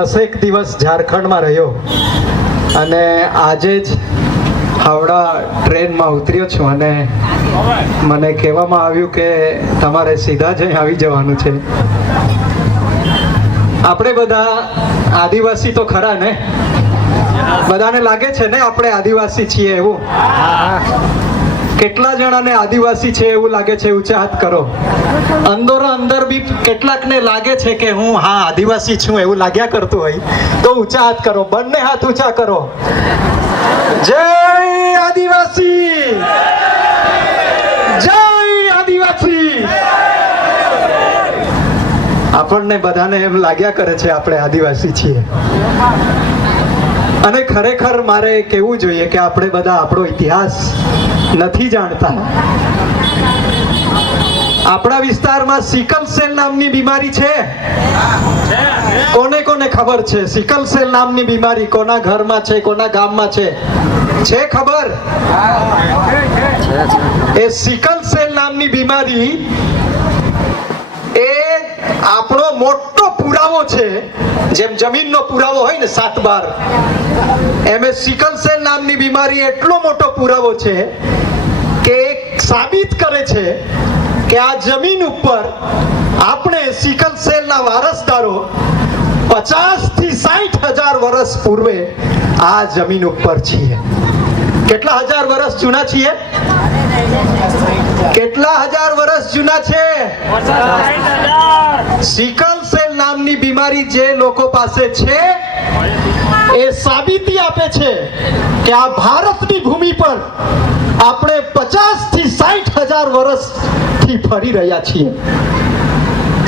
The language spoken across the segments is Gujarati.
10 દિવસ ઝારખંડમાં રહ્યો અને આજે જ હાવડા ટ્રેનમાં ઉતર્યો છું અને મને કહેવામાં આવ્યું કે તમારે સીધા જ અહીં આવી જવાનું છે. આપણે બધા આદિવાસી તો ખરા ને? બધાને લાગે છે ને આપણે આદિવાસી છીએ એવું? કેટલા જણાને આદિવાસી છે એવું લાગે છે? ઊંચા હાથ કરો. અંદરો અંદર બી કેટલાકને લાગે છે કે હું હા આદિવાસી છું એવું લાગ્યા કરતું હોય તો ઊંચા હાથ કરો. બંને હાથ ઊંચા કરો. જય આદિવાસી, જય આદિવાસી. આપણને બધાને એમ લાગ્યા કરે છે આપણે આદિવાસી છીએ. અને ખરેખર મારે કહેવું જોઈએ કે આપણે બધા આપણો ઇતિહાસ નથી જાણતા. આપણા વિસ્તારમાં સિકલ સેલ નામની બીમારી છે. કોને કોને ખબર છે સિકલ સેલ નામની બીમારી? કોના ઘરમાં છે, કોના ગામમાં છે ખબર? એ સિકલ સેલ નામની બીમારી એ આપણો મોટો પુરાવો છે. જેમ જમીનનો પુરાવો હોય ને 7 બાર, એમ સિકલ સેલ નામની બીમારી એટલો મોટો પુરાવો છે કે સાબિત કરે છે કે આ જમીન ઉપર આપણે સિકલ સેલના વારસદારો 50 થી 60,000 વર્ષ પૂર્વે આ જમીન ઉપર છીએ. કેટલા હજાર વર્ષ જૂના છીએ? કેટલા હજાર વર્ષ જૂના છે? સિકલ સેલ નામની બીમારી જે લોકો પાસે છે એ સાબિતી આપે છે કે આ ભારતની ભૂમિ પર આપણે 50 થી 60,000 વર્ષથી ફરી રહ્યા છીએ.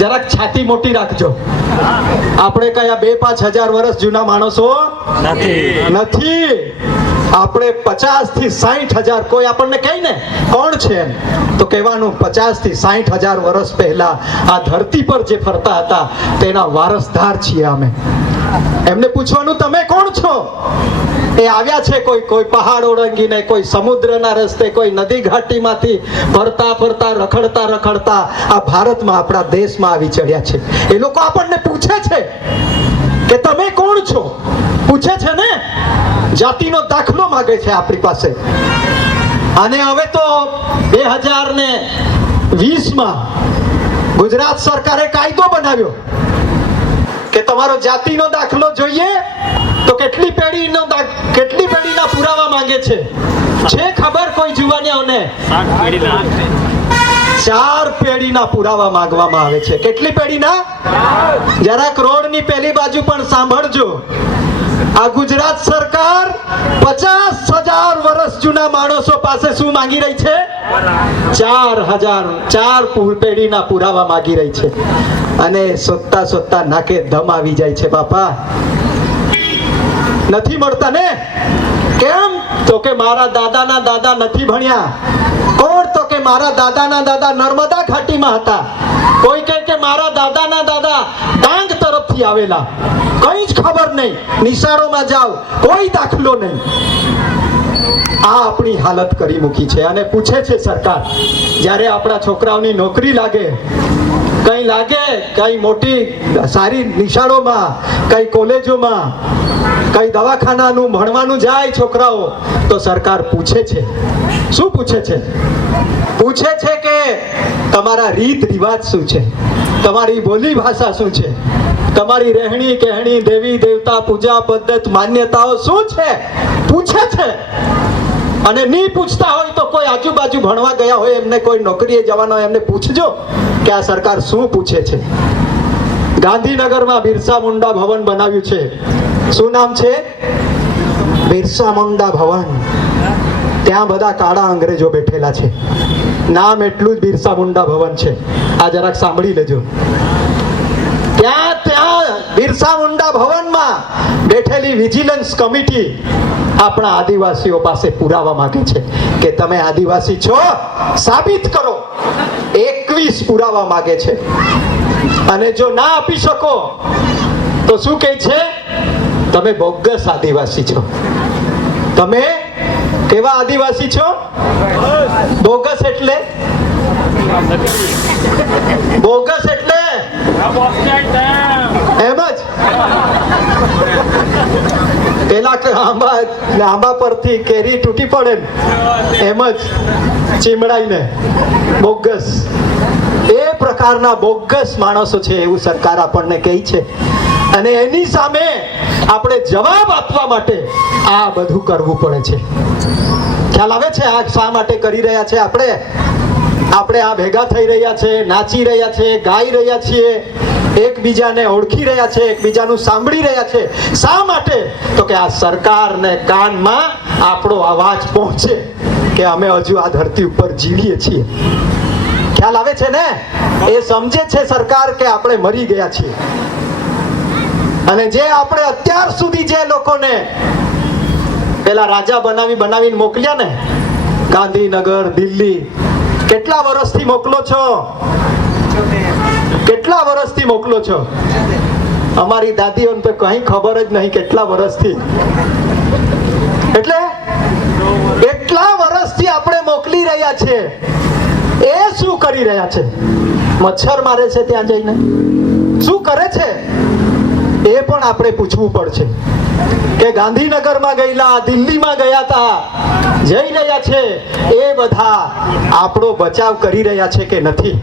જરાક છાતી મોટી રાખજો. આપણે કયા 2-5 હજાર વર્ષ જૂના માણસો નથી. આપણે 50 થી 60,000. કોઈ આપણને કહે ને કોણ છે તો કહેવાનું 50 થી 60,000 વર્ષ પહેલા આ ધરતી પર જે ફરતા હતા તેના વારસદાર છીએ અમે. એમને પૂછવાનું તમે કોણ છો? એ આવ્યા છે કોઈ પહાડ ઓળંગીને, કોઈ સમુદ્રના રસ્તે, કોઈ નદી ઘાટીમાંથી ફરતા ફરતા રખડતા આ ભારતમાં, આપણા દેશમાં આવી ચડ્યા છે. એ લોકો આપણને પૂછે છે કે તમે કોણ છો? પૂછે છે ને, જાતિનો દાખલો માંગે છે આપણી પાસે. અને હવે તો 2020માં ગુજરાત સરકારે કાયદો બનાવ્યો કે તમારો જાતિનો દાખલો જોઈએ તો કેટલી પેઢીના પુરાવા માંગે છે ખબર કોઈ જુવાનીઓને? 4 પેઢીના પુરાવા માંગવામાં આવે છે. કેટલી પેઢીના? જરાક રોડની પેલી બાજુ પણ સાંભળજો. આ ગુજરાત સરકાર 50,000 વર્ષ જૂના માણસો પાસે શું માંગી રહી છે? 4 પેઢીના પુરાવા માંગી રહી છે. અને શોધતા નાકે દમ આવી જાય છે બાપા. નથી મળતા ને? કેમ? તો કે મારા દાદાના દાદા નથી ભણ્યા. કોણ? તો કે મારા દાદાના દાદા નર્મદા ઘાટીમાં હતા. કોઈ કહે કે મારા દાદાના દાદા ડાંગ તરફથી આવેલા. કઈ જ ખબર નહીં. નિશાળોમાં જાઓ, કોઈ દાખલો નહીં. આ આપણી હાલત કરી મૂકી છે. અને પૂછે છે સરકાર, જ્યારે આપણા છોકરાઓની નોકરી લાગે, કઈ મોટી સારી નિશાળોમાં, કઈ કોલેજોમાં, કઈ દવાખાનાનું ભણવાનું જાય છોકરાઓ, તો સરકાર પૂછે છે. શું પૂછે છે? પૂછે છે કે તમારા રીત રિવાજ શું છે? તમારી બોલી ભાષા શું છે? તમારી રહેણી કહેણી, દેવી દેવતા, પૂજા પદ્ધત, માન્યતાઓ શું છે? પૂછે છે. અને નહીં પૂછતા હોય તો કોઈ આજુબાજુ ભણવા ગયા હોય, એમને કોઈ નોકરીએ જવાના હોય, એમને પૂછજો કે આ સરકાર શું પૂછે છે. ગાંધીનગરમાં બિરસા મુંડા ભવન બનાવ્યું છે. શું નામ છે? બિરસા મુંડા ભવન. ત્યાં બધા કાળા અંગ્રેજો બેઠેલા છે. નામ એટલું જ બિરસા મુંડા ભવન છે. આ જરાક સાંભળી લેજો. ત્યાં બિરસા મુંડા ભવનમાં બેઠેલી વિજિલન્સ કમિટી આપણા આદિવાસીઓ પાસે પુરાવા માંગે છે કે તમે આદિવાસી છો, સાબિત કરો. 21 પુરાવા માંગે છે. અને જો ના આપી શકો તો શું કહે છે? તમે બોગસ આદિવાસી છો. તમે કેવા આદિવાસી છો? બોગસ એટલે બોગસ એટલે એમ જ આંબા પરથી કેરી તૂટી પડે ને એમ જ ચીમડાઈને બોગસ, એ પ્રકારના બોગસ માણસો છે એવું સરકાર આપણને કહે છે. અને એની સામે આપણે જવાબ આપવા માટે આ બધું કરવું પડે છે. ખ્યાલ આવે છે આ શા માટે કરી રહ્યા છે? આપણે આ ભેગા થઈ રહ્યા છે, નાચી રહ્યા છે, ગાઈ રહ્યા છીએ, એકબીજાને ઓળખી રહ્યા છે, એકબીજાનું સાંભળી રહ્યા છે. શા માટે? તો કે આ સરકારને કાનમાં આપણો અવાજ પહોંચે કે અમે હજુ આ ધરતી ઉપર જીવીએ છીએ. ખ્યાલ આવે છે ને? એ સમજે છે સરકાર કે આપણે મરી ગયા છીએ. અને જે આપણે અત્યાર સુધી જે લોકોને પેલા રાજા બનાવીને મોકલ્યા ને, ગાંધીનગર, દિલ્હી, કેટલા વર્ષથી મોકલો છો? કેટલા વર્ષથી મોકલો છો? અમારી દાદીઓને તો કઈ ખબર જ નહીં કેટલા વર્ષથી. એટલે એટલા વર્ષથી આપણે મોકલી રહ્યા છે. એ શું કરી રહ્યા છે? મચ્છર મારે છે ત્યાં જઈને? શું કરે છે? એ પણ આપણે પૂછવું પડશે કે ગાંધીનગરમાં ગયેલા, દિલ્હીમાં ગયા હતા, જઈ રહ્યા છે, એ બધા આપણો બચાવ કરી રહ્યા છે કે નથી?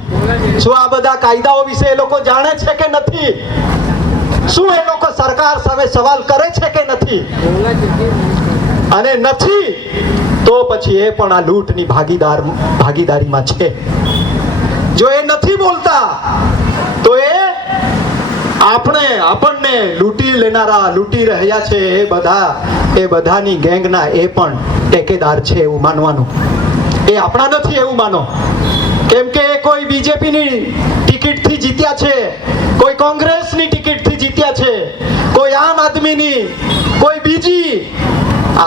શું આ બધા કાયદાઓ વિશે એ લોકો જાણે છે કે નથી? શું એ લોકો સરકાર સામે સવાલ કરે છે કે નથી? અને નથી તો પછી એ પણ આ લૂંટની ભાગીદારીમાં છે. જો એ નથી બોલતા તો એ આપણને લૂંટી લેનારા, લૂંટી રહ્યા છે એ બધાની ગેંગના એ પણ ટેકેદાર છે એવું માનવાનું. એ આપણા નથી એવું માનો. કેમ કે કોઈ બીજેપીની ટિકિટથી જીત્યા છે, કોઈ કોંગ્રેસની ટિકિટથી જીત્યા છે, કોઈ આમ આદમીની, કોઈ બીજી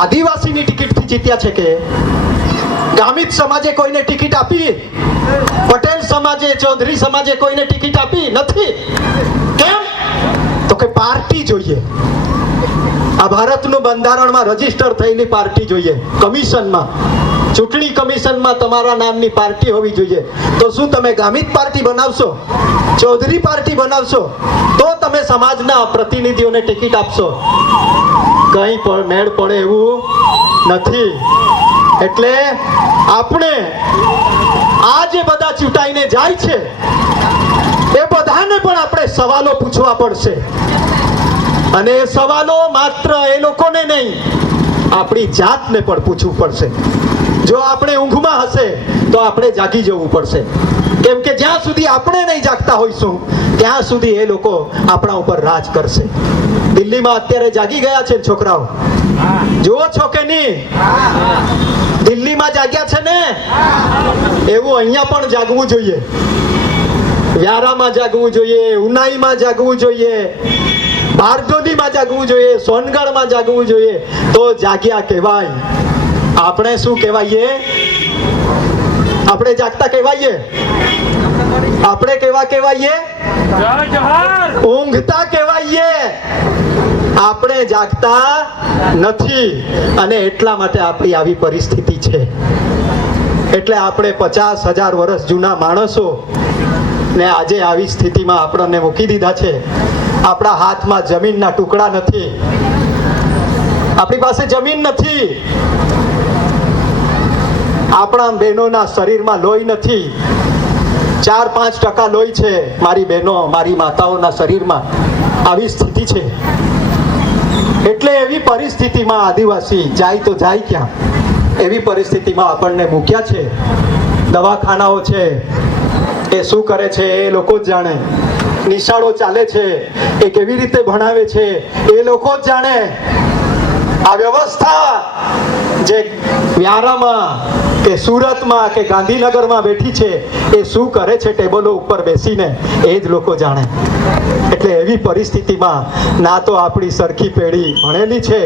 આદિવાસીની ટિકિટથી જીત્યા છે. કે ગામિત સમાજે કોઈને ટિકિટ આપી? પટેલ સમાજે, ચૌધરી સમાજે કોઈને ટિકિટ આપી નથી. કેમ? તો કે પાર્ટી જોઈએ. આ ભારતનું બંધારણમાં રજીસ્ટર થયેલી પાર્ટી જોઈએ. કમિશનમાં, ચૂંટણી કમિશનમાં તમારા નામની પાર્ટી હોવી જોઈએ. તો શું તમે ગામિત પાર્ટી બનાવશો, ચૌધરી પાર્ટી બનાવશો તો તમે સમાજના પ્રતિનિધિઓને ટિકિટ આપશો? કઈ પણ મેળ પડે એવું નથી. એટલે આપણે આ જે બધા ચૂંટાઈને જાય છે એ બધાને પણ આપણે સવાલો પૂછવા પડશે. અને એ સવાલો માત્ર એ લોકોને નહીં, આપણી જાતને પણ પૂછવું પડશે. જો આપણે ઊંઘમાં હશે તો આપણે જાગી જવું પડશે. કેમ કે જ્યાં સુધી આપણે નહીં જાગતા હોઈશું ત્યાં સુધી એ લોકો આપણા ઉપર રાજ કરશે. દિલ્હીમાં અત્યારે જાગી ગયા છે છોકરાઓ, જુઓ છો કે નહીં? દિલ્હીમાં જાગ્યા છે ને? એવું અહીંયા પણ જાગવું જોઈએ. વ્યારામાં જાગવું જોઈએ, ઉનાઈમાં જાગવું જોઈએ, બારડોલીમાં જાગવું જોઈએ, સોનગઢમાં જાગવું જોઈએ. તો જાગ્યા કહેવાય. આપણે શું કહેવાઈએ? આપણે જાગતા કહેવાઈએ? આપણે કેવા કહેવાઈએ? ઊંઘતા કહેવાઈએ. આપણે જાગતા નથી અને એટલા માટે આપણી આવી પરિસ્થિતિ છે. એટલે આપણે 50,000 વર્ષ જૂના માણસો ને આજે આવી સ્થિતિમાં આપણને મૂકી દીધા છે. આપણા હાથમાં જમીનના ટુકડા નથી, આપણી પાસે જમીન નથી, આપણા બહેનોના શરીરમાં લોહી નથી. 4-5% લોહી છે મારી બહેનો, મારી માતાઓના શરીરમાં. આવી સ્થિતિ છે. એટલે એવી પરિસ્થિતિમાં આદિવાસી જાય તો જાય ક્યાં? એવી પરિસ્થિતિમાં આપણને મૂક્યા છે. દવાખાનાઓ છે, એ શું કરે છે એ લોકો જ જાણે. નિશાળો ચાલે છે, એ કેવી રીતે ભણાવે છે એ લોકો જ જાણે. આ વ્યવસ્થા જે વ્યારામાં કે સુરતમાં કે ગાંધીનગરમાં બેઠી છે એ શું કરે છે ટેબલો ઉપર બેસીને, એ જ લોકો જાણે. એટલે એવી પરિસ્થિતિમાં ના તો આપણી સરખી પેઢી ભણેલી છે,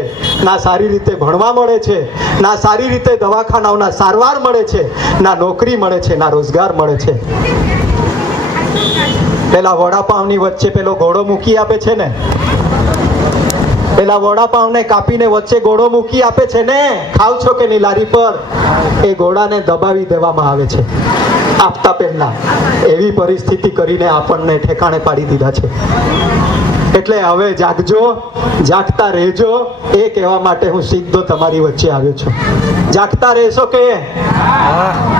ના સારી રીતે ભણવા મળે છે, ના સારી રીતે દવાખાનાઓના સારવાર મળે છે, ના નોકરી મળે છે, ના રોજગાર મળે છે. પેલા વડાપાવની વચ્ચે પેલો ઘોડો મૂકી આપે છે ને, પેલા વડાપાવને કાપીને વચ્ચે ઘોડો મૂકી આપે છે ને, ખાવ છો કે નહીં લારી પર, એ ઘોડાને દબાવી દેવામાં આવે છે આપતા પહેલા. એવી પરિસ્થિતિ કરીને આપણને ઠેકાણે પાડી દીધા છે. એટલે હવે જાગજો, જાગતા રહેજો, એ કહેવા માટે હું સીધો તમારી વચ્ચે આવ્યો છું. જાગતા રહેશો કે?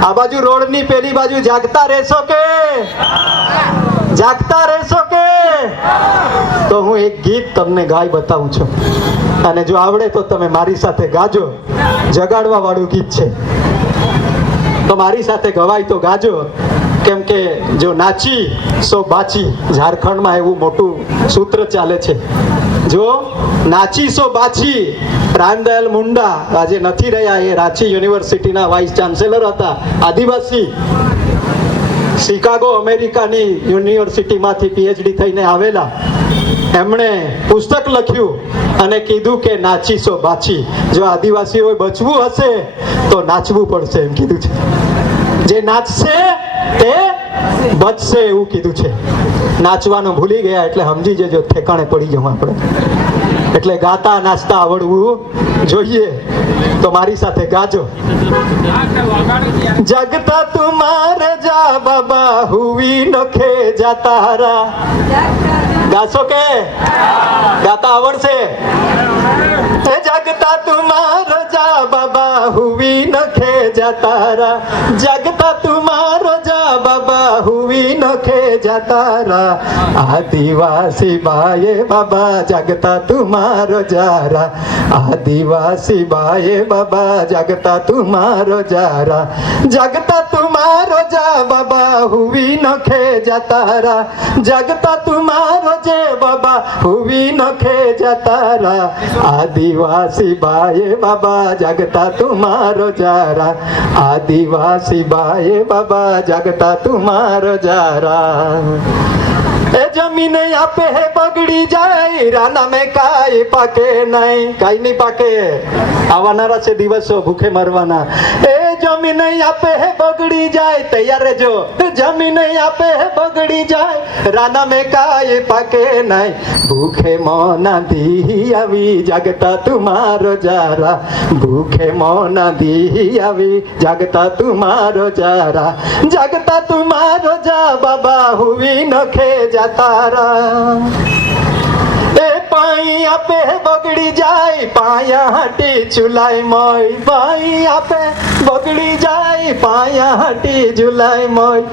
આ બાજુ રોડની પેલી બાજુ જાગતા રહેશો કે? જાગતા રહેશો કે? તો હું એક ગીત તમને ગાઈ બતાવું છું, અને જો આવડે તો તમે મારી સાથે ગાજો. જગાડવા વાળું ગીત છે, તો મારી સાથે ગવાય તો ગાજો. કેમ કે જો નાચી સો બાચી, ઝારખંડમાં એવું મોટું સૂત્ર ચાલે છે. જો નાચી સો બાચી, પ્રાણદયાલ મુંડા આજે નથી રહ્યા, એ રાંચી યુનિવર્સિટીના વાઇસ ચાન્સેલર હતા, આદિવાસી, શિકાગો અમેરિકાની યુનિવર્સિટીમાંથી પીએચડી થઈને આવેલા. એમણે પુસ્તક લખ્યું અને કીધું કે નાચી સો બાચી, જો આદિવાસીઓ બચવું હશે તો નાચવું પડશે એમ કીધું છે. જે નાચશે તે બચશે એવું કીધું છે. નાચવાનું ભૂલી ગયા એટલે સમજી જજો, ઠેકાણે પડી જવું આપણે. એટલે ગાતા નાચતા આવડવું જોઈએ. તો મારી સાથે ગાજો. જગતા તુમાર જા બાબા હુવી નખે જા તારા. ગાશો કે? ગાતા આવડશે? જગતા તુમારો જા બાબા હુવી નખે જા તારા. જગતા તુમારો જા બાબા હુવી નખે જા તારા. આદિવાસી બાએ બાબા જગતા તુમારો જારા. આદિવાસી બાએ બાબા જગતા તુમારો જારા. જગતા તુમારો જા બાબા હુવી નખે જા તારા. જગતા તુમારો જે બાબા હુવી નખે જા તારા. આદિવાસી બાએ બાબા જગતા તુમારો જારા. આદિવાસી બાએ બાબા જગતા તુમારો જારા. એ જમીન આપે હે બગડી જાય, રાના મેં કાઈ પાકે નહીં. કાઈ નહીં પાકે. આવવાના છે દિવસો ભૂખે મરવાના. એ જમીન આપે હે બગડી જાય, તૈયાર રહેજો. જમીન આપે હે બગડી જાય, રાના મેં કાઈ પાકે નહીં. ભૂખે મોના દી આવી જાગતા તુમારો જારા. ભૂખે મોના દી આવી જાગતા તુમારો જારા. જાગતા તુમારો જા બાબા હુવી નખે જા તારા. એ પાઈ આપે બગડી જાય, પાયા હાટી ચુલાઈ મોય. પાઈ આપે બગડી જાય, પાયા હાટી ઝુલાઈ મોય.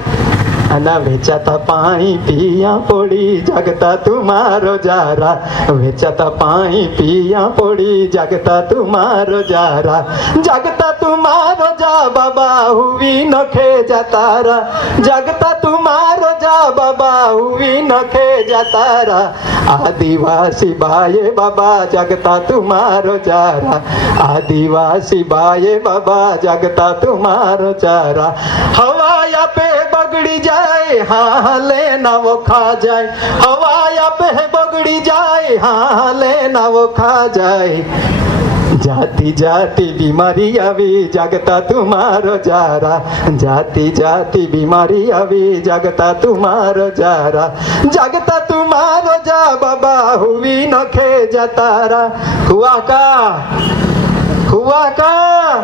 આના વેચાતા પાણી પિયા પોડી જાગતા તુમારો જારા. વેચાતા પાણી પિયા પોડી જાગતા તુમારો જારા. જાગતા તુમારો જા બાબા હુવી નખે જા તારા. જાગતા તુમારો જા બાબા હુવી નખે જા તારા. આદિવાસી બાએ બાબા જાગતા તુમારો જારા. આદિવાસી બાએ બાબા જાગતા તુમારો જારા. હવા આપે બગડી જાય, હા લે નાવો ખા જાય. હવા આપે બગડી જાય, હા લે નાવો ખા જાય. જાતિ જાતિ બીમારી આવી જાગતા તુમારો જારા. જાતિ જાતિ બીમારી આવી જાગતા તુમારો જારા. જાગતા તુમારો જા બાબા હુવી નખે જા તારા. હુઆ કા, હુઆ કા,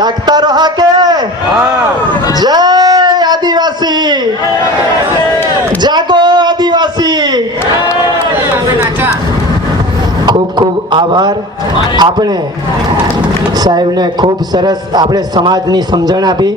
જાગતા રહા કે? જય આદિવાસી, જાગો આદિવાસી. ખૂબ ખૂબ આભાર. આપણે સાહેબને ખૂબ સરસ આપણે સમાજની સમજણ આપી.